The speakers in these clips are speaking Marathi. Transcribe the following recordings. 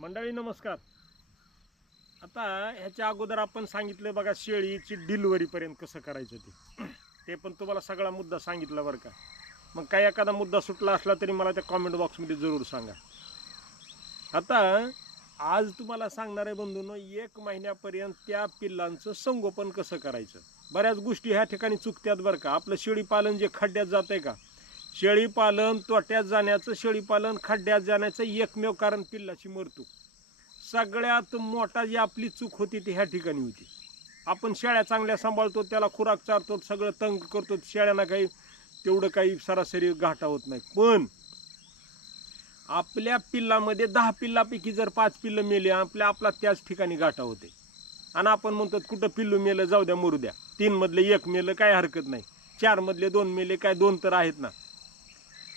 मंडळी नमस्कार. आता ह्याच्या अगोदर आपण सांगितलं बघा शेळीची डिलिव्हरीपर्यंत कसं करायचं ते. ते पण तुम्हाला सगळा मुद्दा सांगितला बरं का. मग काही एखादा मुद्दा सुटला असला तरी मला त्या कॉमेंट बॉक्समध्ये जरूर सांगा. आता आज तुम्हाला सांगणार आहे बंधूंनो एक महिन्यापर्यंत त्या पिल्लांचं संगोपन कसं करायचं? बऱ्याच गोष्टी ह्या ठिकाणी चुकत्यात बरं का. आपलं शेळीपालन जे खड्ड्यात जात आहे का? शेळीपालन तोट्यात जाण्याचं शेळीपालन खड्ड्यात जाण्याचं एकमेव कारण पिल्लाची मरतूक. सगळ्यात मोठा जी आपली चूक होती ती ह्या ठिकाणी होती. आपण शेळ्या चांगल्या सांभाळतो त्याला खुराक चारतो सगळं तंग करतो शेळ्यांना काही तेवढं काही सरासरी घाटा होत नाही. पण आपल्या पिल्लामध्ये दहा पिल्लापैकी जर पाच पिल्लं मेले आपल्या आपला त्याच ठिकाणी गाठा होते. आणि आपण म्हणतो कुठं पिल्लू मेलं जाऊ द्या मरू द्या. तीन मधले एक मेलं काय हरकत नाही. चार मधले दोन मेले काय दोन तर आहेत ना.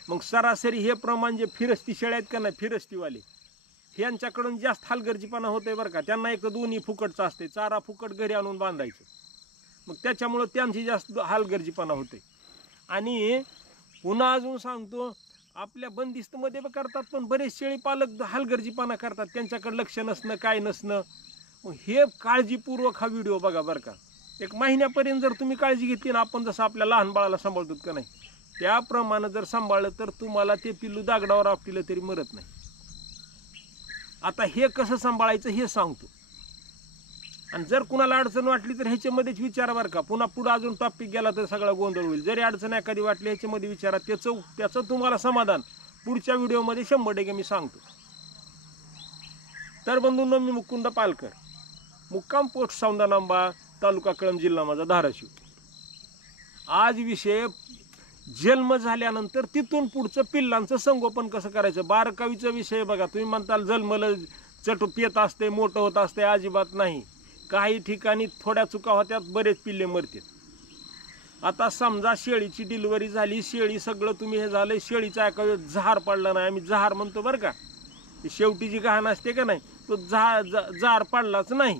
मग सरासरी हे प्रमाण जे फिरस्ती शेळ्या आहेत का नाही फिरस्तीवाले यांच्याकडून जास्त हलगर्जीपणा होतोय बरं का. त्यांना एक तर दोन्ही फुकटचं असते चारा फुकट घरी आणून बांधायचं. मग त्याच्यामुळं त्यांची जास्त हालगर्जीपणा होते आणि पुन्हा अजून सांगतो आपल्या बंदिस्तमध्ये करतात पण बरेच शेळी पालक हलगर्जीपणा करतात. त्यांच्याकडे लक्ष नसणं काय नसणं. मग हे काळजीपूर्वक हा व्हिडिओ बघा बरं का. एक महिन्यापर्यंत जर तुम्ही काळजी घेतली ना आपण जसं आपल्या लहान बाळाला सांभाळतो का नाही त्याप्रमाणे जर सांभाळलं तर तुम्हाला ते पिल्लू दागडावर आपटिलं तरी मरत नाही. आता हे कसं सांभाळायचं हे सांगतो. आणि जर कुणाला अडचण वाटली तर ह्याच्यामध्येच विचारा बरं का. पुन्हा पुढं अजून टॉपिक गेला तर सगळा गोंधळ होईल. जरी अडचण एखादी वाटली ह्याच्यामध्ये विचारा. त्याचं त्याचं तुम्हाला समाधान. पुढच्या व्हिडिओमध्ये शंभर टक्के मी सांगतो. तर बंधूंनो मी मुकुंद पालकर. मुक्काम पोस्ट सौंदानांबा तालुका कळम जिल्हा माझा धाराशिव. आज विषय जन्म झाल्यानंतर तिथून पुढचं पिल्लांचं संगोपन कसं करायचं? बारकावीचा विषय बघा. तुम्ही म्हणताल जन्मलं चट पियत असते मोठं होत असते अजिबात नाही. काही ठिकाणी थोड्या चुका होत्यात बरेच पिल्ले मरतात. आता समजा शेळीची डिलिव्हरी झाली शेळी सगळं तुम्ही हे झालं शेळीचा एका वेळेस झार पडला नाही. आम्ही झार म्हणतो बरं का. शेवटी जी घाण असते का नाही तो झा जार पडलाच नाही.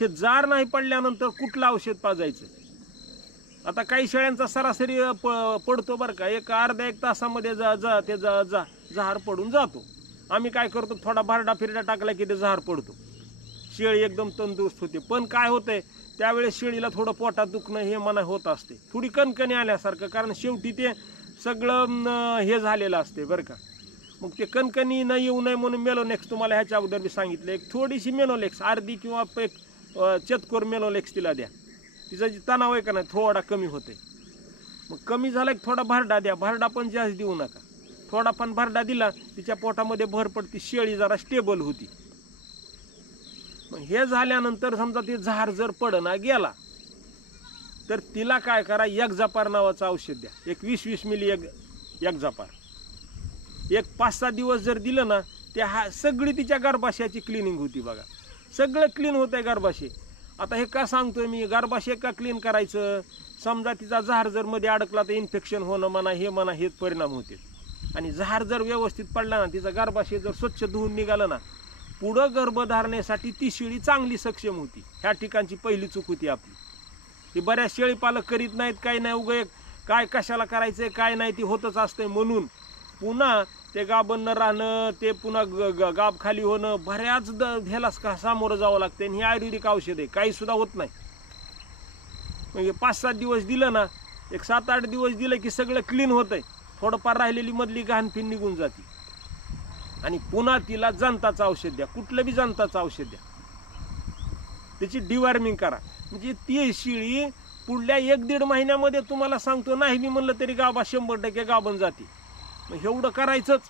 हे जार नाही पडल्यानंतर कुठलं औषध पाजायचं? आता काही शेळ्यांचा सरासरी प- पडतो बरं का. एक अर्ध्या एक तासामध्ये जा जा ते जा जा जहार पडून जातो. आम्ही काय करतो थोडा भारडा फिरडा टाकला की ते जहार पडतो. शेळी एकदम तंदुरुस्त होते. पण काय होतंय त्यावेळेस शेळीला थोडं पोटात दुखणं हे मना होत असते. थोडी कणकणी आल्यासारखं कारण शेवटी ते सगळं हे झालेलं असते बरं का. मग ते कणकणी न येऊ नये म्हणून मेलोनेक्स तुम्हाला ह्याच्या अगोदर मी सांगितलं. एक थोडीशी मेलोलेक्स अर्धी किंवा एक चतकोर मेलोलेक्स तिला द्या. तिचा जी तणाव आहे का नाही थोडा कमी होते. मग कमी झाला की थोडा भरडा द्या. भरडा पण जास्त देऊ नका. थोडा पण भरडा दिला तिच्या पोटामध्ये भर पडती शेळी जरा स्टेबल होती. मग हे झाल्यानंतर समजा ते झार जर पडना गेला तर तिला काय करा एक जापार नावाचं औषध द्या. एक वीस वीस मिली एक एक जापार एक पाच सहा दिवस जर दिलं ना ते हा सगळी तिच्या गर्भाशयाची क्लिनिंग होती बघा. सगळं क्लीन होत आहे गर्भाशय. आता हे का सांगतोय मी? गर्भाशय का क्लीन करायचं. समजा तिचा जहार जर मध्ये अडकला तर इन्फेक्शन होणं म्हणा हे म्हणा हेच परिणाम होते. आणि जहार जर व्यवस्थित पडला ना तिचा गर्भाशय जर स्वच्छ धुवून निघालं ना पुढं गर्भधारणेसाठी ती शेळी चांगली सक्षम होती. ह्या ठिकाणची पहिली चूक होती आपली. ही बऱ्याच शेळी पालक करीत नाहीत काही नाही. उगय काय कशाला करायचंय काय नाही ती होतच असते म्हणून. पुन्हा ते गाबन न राहणं ते पुन्हा ग- गाब खाली होणं बऱ्याच द ह्याला का सामोरं जावं लागतं आणि हे आयुर्वेदिक औषध आहे. काही सुद्धा होत नाही. म्हणजे पाच सात दिवस दिलं ना एक सात आठ दिवस दिलं की सगळं क्लीन होतंय. थोडंफार राहिलेली मधली घाणफिन निघून जाते. आणि पुन्हा तिला जनताचं औषध द्या. कुठलं बी जनताचं औषध द्या. त्याची डिवॉर्मिंग करा. म्हणजे ती शिळी पुढल्या एक दीड महिन्यामध्ये तुम्हाला सांगतो नाही मी म्हणलं तरी गाबा शंभर टक्के गाबन जाते. मग एवढं करायचंच.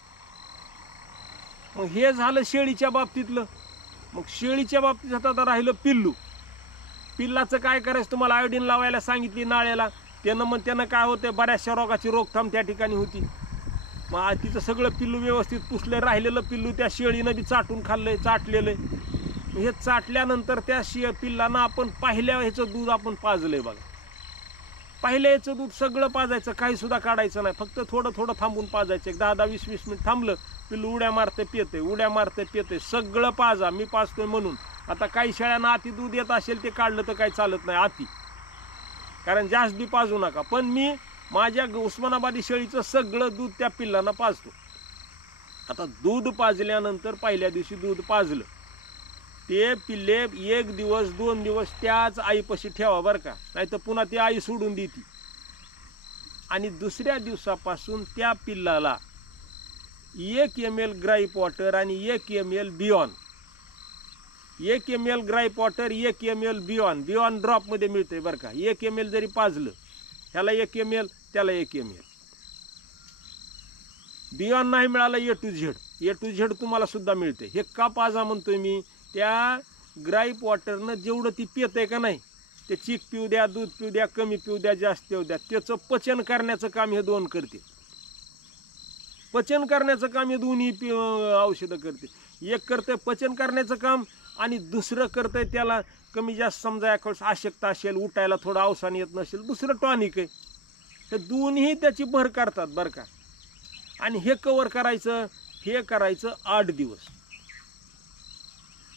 मग हे झालं शेळीच्या बाबतीतलं. मग शेळीच्या बाबतीत आता राहिलं पिल्लू. पिल्लाचं काय करायचं तुम्हाला आयोडीन लावायला सांगितली नाळ्याला. त्यानं मग त्यानं काय होतं बऱ्याचशा रोगाची रोकथाम त्या ठिकाणी होती. मग तिचं सगळं पिल्लू व्यवस्थित पुसलं राहिलेलं पिल्लू त्या शेळीनं बी चाटून खाल्लंय चाटलेलं आहे हे चाटल्यानंतर त्या शे पिल्लांना आपण पाहिल्या ह्याचं दूध आपण पाजलंय बघा. पहिल्याचं दूध सगळं पाजायचं काही सुद्धा काढायचं नाही. फक्त थोडं थोडं थांबून पाजायचं. एक दहा दहा वीस वीस मिनिट थांबलं पिल्लू उड्या मारते पिते उड्या मारते पिते सगळं पाजा. मी पाजतोय म्हणून. आता काही शेळ्यांना आती दूध येत असेल ते काढलं तर काही चालत नाही आती. कारण जास्त बी पाजू नका. पण मी माझ्या ग- उस्मानाबादी शेळीचं सगळं दूध त्या पिल्लांना पाजतो. आता दूध पाजल्यानंतर पहिल्या दिवशी दूध पाजलं. ते पिल्ले एक दिवस दोन दिवस त्याच आईपाशी ठेवा बरं का. नाही तर पुन्हा ती आई सोडून देते. आणि दुसऱ्या दिवसापासून त्या पिल्लाला एक एम एल ग्राईप वॉटर आणि एक एम एल बियॉन एक एम एल ग्राईप वॉटर एक एम एल बियॉन बियॉन ड्रॉपमध्ये मिळते बरं का. एक एम एल जरी पाजलं ह्याला एक एम एल त्याला एक एम एल बियॉन नाही मिळालं A to Z A to Z तुम्हाला सुद्धा मिळते हे का पाजा म्हणतोय मी? त्या ग्राईप वॉटरनं जेवढं ती पित का नाही ते चीक पिऊ द्या दूध पिऊ द्या कमी पिऊ द्या जास्त पिऊ द्या त्याचं पचन करण्याचं काम हे दोन करते. पचन करण्याचं काम हे दोन्ही पि औषधं करते. एक करतंय पचन करण्याचं काम आणि दुसरं करतंय त्याला कमी जास्त समजा एखाद आशक्ता असेल उठायला थोडं अवसान येत नसेल दुसरं टॉनिक आहे. हे दोन्ही त्याची भर करतात बरं का. आणि हे कवर करायचं हे करायचं आठ दिवस.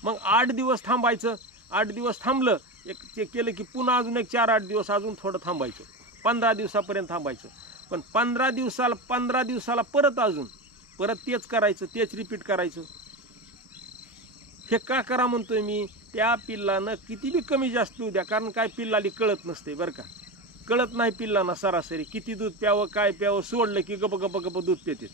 मग आठ दिवस थांबायचं. आठ दिवस थांबलं एक ते केलं की पुन्हा अजून एक चार आठ दिवस अजून थोडं थांबायचं. पंधरा दिवसापर्यंत थांबायचं. पण पंधरा दिवसाला पंधरा दिवसाला परत अजून परत तेच करायचं तेच रिपीट करायचं. हे का करा म्हणतोय मी? त्या पिल्लानं किती बी कमी जास्त दूध द्या कारण काय पिल्लाली कळत नसते बरं का. कळत नाही पिल्लांना सरासरी. किती दूध प्यावं काय प्यावं सोडलं की गप गप गप दूध पिते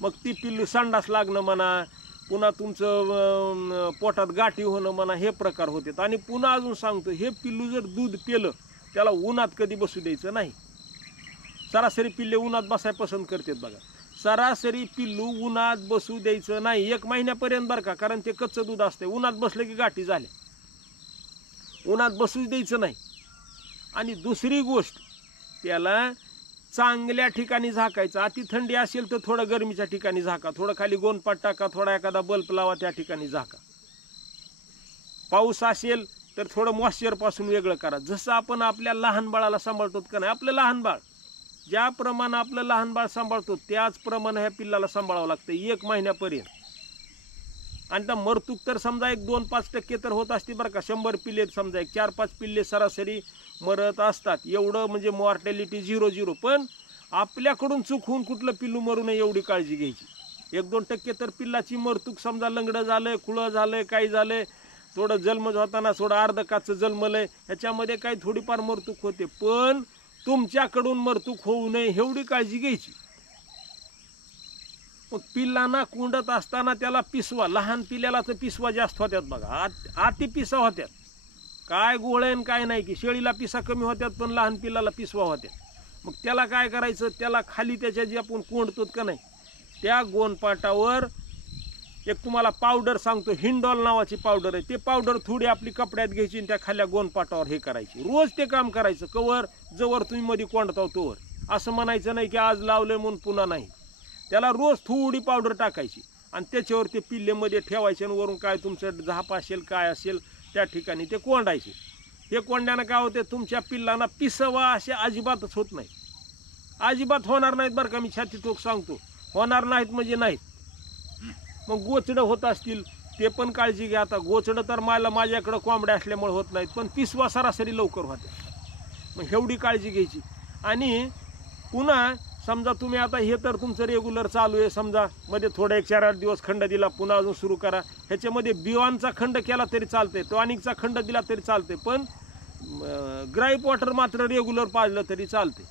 मग ती पिल्लू संडास लागणं म्हणा पुन्हा तुमचं पोटात गाठी होणं म्हणा हे प्रकार होतात आणि पुन्हा अजून सांगतो हे पिल्लू जर दूध पिलं त्याला उन्हात कधी बसू द्यायचं नाही. सरासरी पिल्ले उन्हात बसाय पसंत करतात बघा. सरासरी पिल्लू उन्हात बसू द्यायचं नाही. एक महिन्यापर्यंत बरं का कारण ते कच्चं दूध असते उन्हात बसलं की गाठी झाले उन्हात बसू द्यायचं नाही. आणि दुसरी गोष्ट त्याला चांगल्या ठिकाणी झाकायचं. अति थंडी असेल तर थोडं गरमीच्या ठिकाणी झाका. थोडं खाली गोंदपाट टाका थोडा एखादा बल्ब लावा त्या ठिकाणी झाका. पाऊस असेल तर थोडं मॉइश्चरपासून वेगळं करा. जसं आपण आपल्या लहान बाळाला सांभाळतो का नाही आपलं लहान बाळ. ज्याप्रमाणे आपलं लहान बाळ सांभाळतो त्याचप्रमाणे ह्या पिल्लाला सांभाळावं लागतं एक महिन्यापर्यंत. आणि त्या मरतूक तर समजा एक दोन पाच टक्के तर होत असते बरं का. शंभर पिल्ले समजा एक चार पाच पिल्ले सरासरी मरत असतात. एवढं म्हणजे मॉर्टॅलिटी झिरो झिरो पण आपल्याकडून चूक होऊन कुठलं पिल्लू मरू नये एवढी काळजी घ्यायची. एक दोन टक्के तर पिल्लाची मरतूक समजा लंगडं झालं कुळं झालं काही झालं थोडं जन्म होताना थोडं अर्ध काचं जन्मलंय ह्याच्यामध्ये काही थोडीफार मरतूक होते. पण तुमच्याकडून मरतूक होऊ नये एवढी काळजी घ्यायची. मग पिल्लांना कुंडत असताना त्याला पिसवा. लहान पिल्याला तर पिसवा जास्त होत्यात बघा. आत आती पिसा होत्यात. काय गोळ्यान काय नाही की शेळीला पिसा कमी होत्यात पण लहान पिल्लाला पिसवा होत्या मग त्याला काय करायचं? त्याला खाली त्याच्या जे आपण कोंडतो का नाही त्या गोनपाटावर एक तुम्हाला पावडर सांगतो हिंडॉल नावाची पावडर आहे. ते पावडर थोडी आपली कपड्यात घ्यायची आणि त्या खाल्या गोनपाटावर हे करायची. रोज ते काम करायचं. कवर जवळ तुम्ही मध्ये कोंडताव तोवर. असं म्हणायचं नाही की आज लावलं म्हणून पुन्हा नाही. त्याला रोज थोडी पावडर टाकायची. आणि त्याच्यावर ते पिल्लेमध्ये ठेवायचे आणि वरून काय तुमचं झाप असेल काय असेल त्या ठिकाणी ते कोंडायचे. हे कोंड्यानं काय होते तुमच्या पिल्लांना पिसवा असे अजिबातच होत नाही अजिबात होणार नाहीत बरं का मी छाती टोक सांगतो. होणार नाहीत म्हणजे नाहीत. मग गोचडं होत असतील ते पण काळजी घ्या आता. गोचडं तर मला माझ्याकडं कोंबड्या असल्यामुळे होत नाहीत पण पिसवा सरासरी लवकर होते मग एवढी काळजी घ्यायची. आणि पुन्हा समजा तुम्ही आता हे तर तुमचं रेग्युलर चालू आहे समजा मध्ये थोडा एक चार आठ दिवस खंड दिला पुन्हा अजून सुरू करा. ह्याच्यामध्ये बिवानचा खंड केला तरी चालते टॉनिकचा खंड दिला तरी चालते पण ग्राईप वॉटर मात्र रेग्युलर पाजलं तरी चालते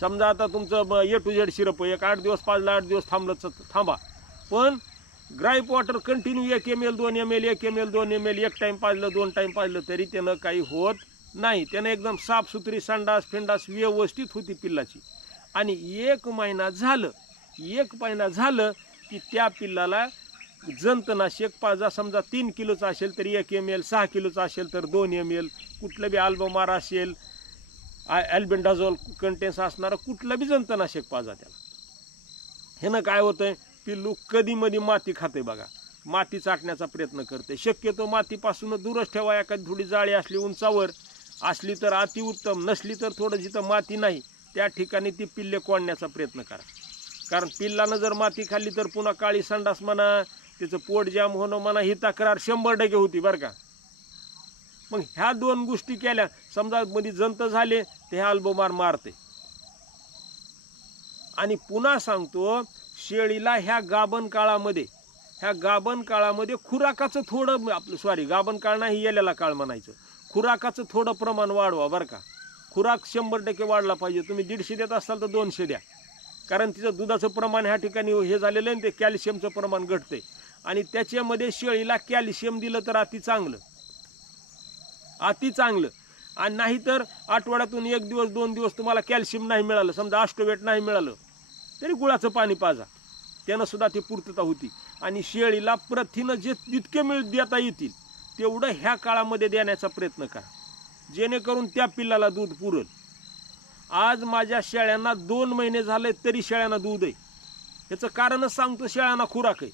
समजा आता तुमचं ए टू झेड शिरप एक आठ दिवस पाजलं आठ दिवस थांबलं तर थांबा. पण ग्राईप वॉटर कंटिन्यू एक एम एल दोन एम एल एक एम एल दोन एम एल एक टाईम पाजलं दोन टाईम पाजलं तरी त्यानं काही होत नाही त्यानं एकदम साफसुथरी संडास फिंडास व्यवस्थित होती पिल्लाची. आणि एक महिना झालं एक महिना झालं की त्या पिल्लाला जंतनाशक पाजा समजा तीन किलोचा असेल तर एक एम एल सहा किलोचा असेल तर दोन एम एल कुठलं बी अल्बमार असेल ॲल्बेंडाझोल कंटेन्स असणारं कुठलं बी जंतनाशक पाजा त्याला. ह्यानं काय होतं पिल्लू कधी मधी माती खाते बघा. माती चाटण्याचा प्रयत्न करते शक्यतो मातीपासून दूरच ठेवा. एखादी थोडी जाळी असली उंचावर असली तर अतिउत्तम नसली तर थोडं जिथं माती नाही त्या ठिकाणी ती पिल्ले कोंडण्याचा प्रयत्न करा. कारण पिल्लानं जर माती खाल्ली तर पुन्हा काळी संडास म्हणा त्याचं पोट जाम होणं म्हणा ही तक्रार शंभर टक्के होती बरं का. मग ह्या दोन गोष्टी केल्या समजा मध्ये जंत झाले ते ह्या अल्बोमार मारते. आणि पुन्हा सांगतो शेळीला ह्या गाभण काळामध्ये ह्या गाभण काळामध्ये खुराकाचं थोडं आपलं सॉरी गाभण काळ नाही येलेला काळ म्हणायचं. खुराकाचं थोडं प्रमाण वाढवा बरं का. खुराक शंभर टक्के वाढला पाहिजे. तुम्ही दीडशे देत असाल तर दोनशे द्या. कारण तिचं दुधाचं प्रमाण ह्या ठिकाणी हे झालेलं आहे ते कॅल्शियमचं प्रमाण घटतंय. आणि त्याच्यामध्ये शेळीला कॅल्शियम दिलं तर अति चांगलं. अति चांगलं. आणि नाहीतर आठवड्यातून एक दिवस दोन दिवस तुम्हाला कॅल्शियम नाही मिळालं. समजा आष्टोवेट नाही मिळालं. तरी गुळाचं पाणी पाजा. त्यानं सुद्धा ती पूर्तता होती. आणि शेळीला प्रथिनं जे जितके मिळ देता येतील. तेवढं ह्या काळामध्ये देण्याचा प्रयत्न करा. जेणेकरून त्या पिल्लाला दूध पुरल. आज माझ्या शेळ्यांना दोन महिने झाले तरी शेळ्यांना दूध आहे. याचं कारणच सांगतो शेळ्यांना खुराक आहे.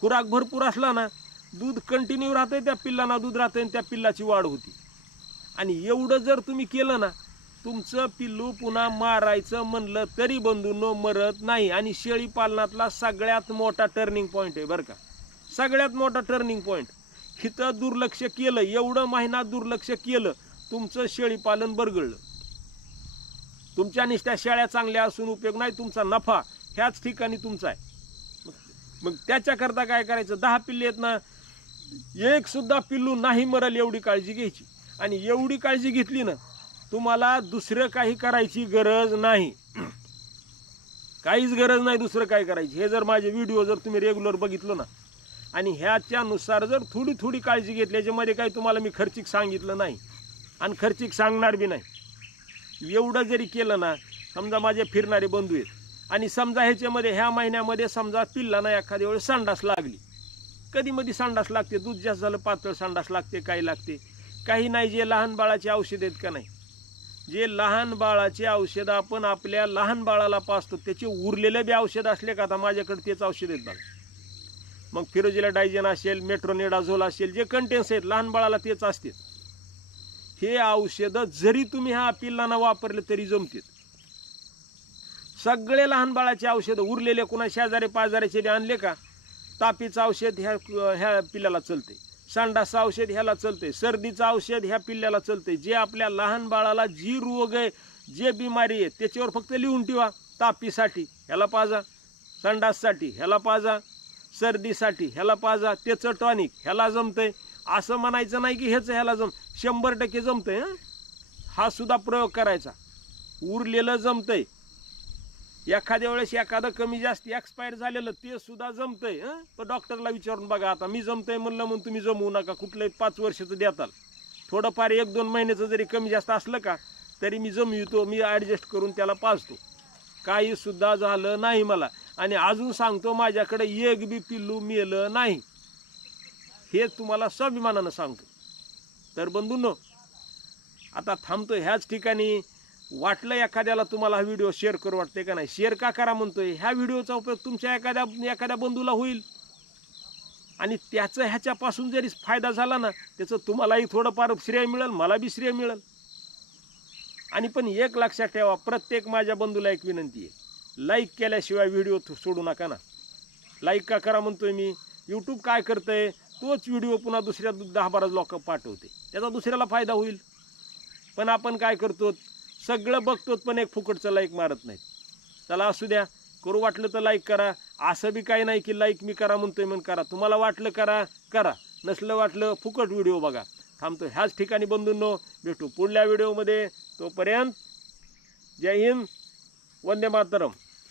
खुराक भरपूर असला ना दूध कंटिन्यू राहतंय त्या पिल्लांना दूध राहतंय आणि त्या पिल्लाची वाढ होती. आणि एवढं जर तुम्ही केलं ना तुमचं पिल्लू पुन्हा मारायचं म्हणलं तरी बंधूंनो मरत नाही. आणि शेळी पालनातला सगळ्यात मोठा टर्निंग पॉईंट आहे बरं का. सगळ्यात मोठा टर्निंग पॉईंट हिथं दुर्लक्ष केलं एवढं महिना दुर्लक्ष केलं तुमचं शेळीपालन बरगळलं. तुमच्या निष्ठ्या शेळ्या चांगल्या असून उपयोग नाही तुमचा नफा ह्याच ठिकाणी तुमचा आहे. मग- त्याच्याकरता काय करायचं? दहा पिल्ले आहेत ना एक सुद्धा पिल्लू नाही मरल एवढी काळजी घ्यायची. आणि एवढी काळजी घेतली ना तुम्हाला दुसरं काही करायची गरज नाही. काहीच गरज नाही दुसरं काय करायची. हे जर माझे व्हिडिओ जर तुम्ही रेग्युलर बघितलं ना आणि ह्याच्यानुसार जर थोडी थोडी काळजी घेतली याच्यामध्ये काही तुम्हाला मी खर्चिक सांगितलं नाही. आणि खर्चिक सांगणार बी नाही. एवढं जरी केलं ना समजा माझे फिरणारे बंधू आहेत. आणि समजा ह्याच्यामध्ये ह्या महिन्यामध्ये समजा पिल्लाना एखाद्या वेळेस संडास लागली. कधी मधी संडास लागते दूध जास्त झालं पातळ संडास लागते काही लागते. काही नाही जे लहान बाळाचे औषध आहेत का नाही? जे लहान बाळाचे औषधं आपण आपल्या लहान बाळाला पाचतो त्याचे उरलेले बी औषध असले का आता माझ्याकडे तेच औषध आहेत बघा. मग फिरोजिला डायजन असेल मेट्रोनेडाझोल असेल जे कंटेन्स आहेत लहान बाळाला तेच असते हे औषधं जरी तुम्ही ह्या पिल्लांना वापरले तरी जमतील. सगळे लहान बाळाचे औषधं उरलेले कुणा शेजारी पाजाऱ्याचे आणले का? तापीचं औषध ह्या ह्या पिल्ल्याला चलते सांडाचं औषध ह्याला चलते सर्दीचं औषध ह्या पिल्ल्याला चलते जे आपल्या लहान बाळाला जी रोग आहे जे बिमारी आहे त्याच्यावर फक्त लिहून ठेवा. तापीसाठी ह्याला पाजा. संडाससाठी ह्याला पाजा. सर्दीसाठी ह्याला पाजा त्याचं टॉनिक ह्याला जमतंय. असं म्हणायचं नाही की ह्याचं ह्याला जम शंभर टक्के जमतंय हा? सुद्धा प्रयोग करायचा. उरलेलं जमतंय. एखाद्या वेळेस एखादं कमी जास्त एक्सपायर झालेलं ते सुद्धा जमतंय हं? तर डॉक्टरला विचारून बघा आता मी जमतंय म्हणलं म्हणून तुम्ही जमवू नका कुठलंही पाच वर्षाचं देताल. थोडंफार एक दोन महिन्याचं जरी कमी जास्त असलं का तरी मी जमवितो मी ॲडजस्ट करून त्याला पाजतो. काही सुद्धा झालं नाही मला. आणि अजून सांगतो माझ्याकडे एक बी पिल्लू मेलं नाही. हे तुम्हाला स्वाभिमानानं सांगतो. तर बंधूंनो आता थांबतो ह्याच ठिकाणी. वाटलं एखाद्याला तुम्हाला हा व्हिडिओ शेअर करू वाटते का नाही? शेअर का करा म्हणतोय. ह्या व्हिडिओचा उपयोग तुमच्या एखाद्या एखाद्या बंधूला होईल. आणि त्याचं ह्याच्यापासून जरी फायदा झाला ना त्याचं तुम्हालाही थोडंफार श्रेय मिळेल मला बी श्रेय मिळेल. आणि पण एक लक्षात ठेवा प्रत्येक माझ्या बंधूला एक विनंती आहे. लाईक केल्याशिवाय व्हिडिओ सोडू नका ना. लाईक का करा म्हणतोय मी. यूट्यूब काय करतंय? तोच व्हिडिओ पुन्हा दुसऱ्या दहा बारा लोक पाठवते. त्याचा दुसऱ्याला फायदा होईल. पण आपण काय करतो सगळं बघतो पण एक फुकटचं लाईक मारत नाही चला असू द्या. करू वाटलं तर लाईक करा. असं बी काही नाही की लाईक मी करा म्हणतोय म्हणून करा. तुम्हाला वाटलं करा करा. नसलं वाटलं फुकट व्हिडिओ बघा. थांबतो. ह्याच ठिकाणी बंधूंनो भेटू पुढल्या व्हिडिओमध्ये तोपर्यंत जय हिंद. वंदे मातरम.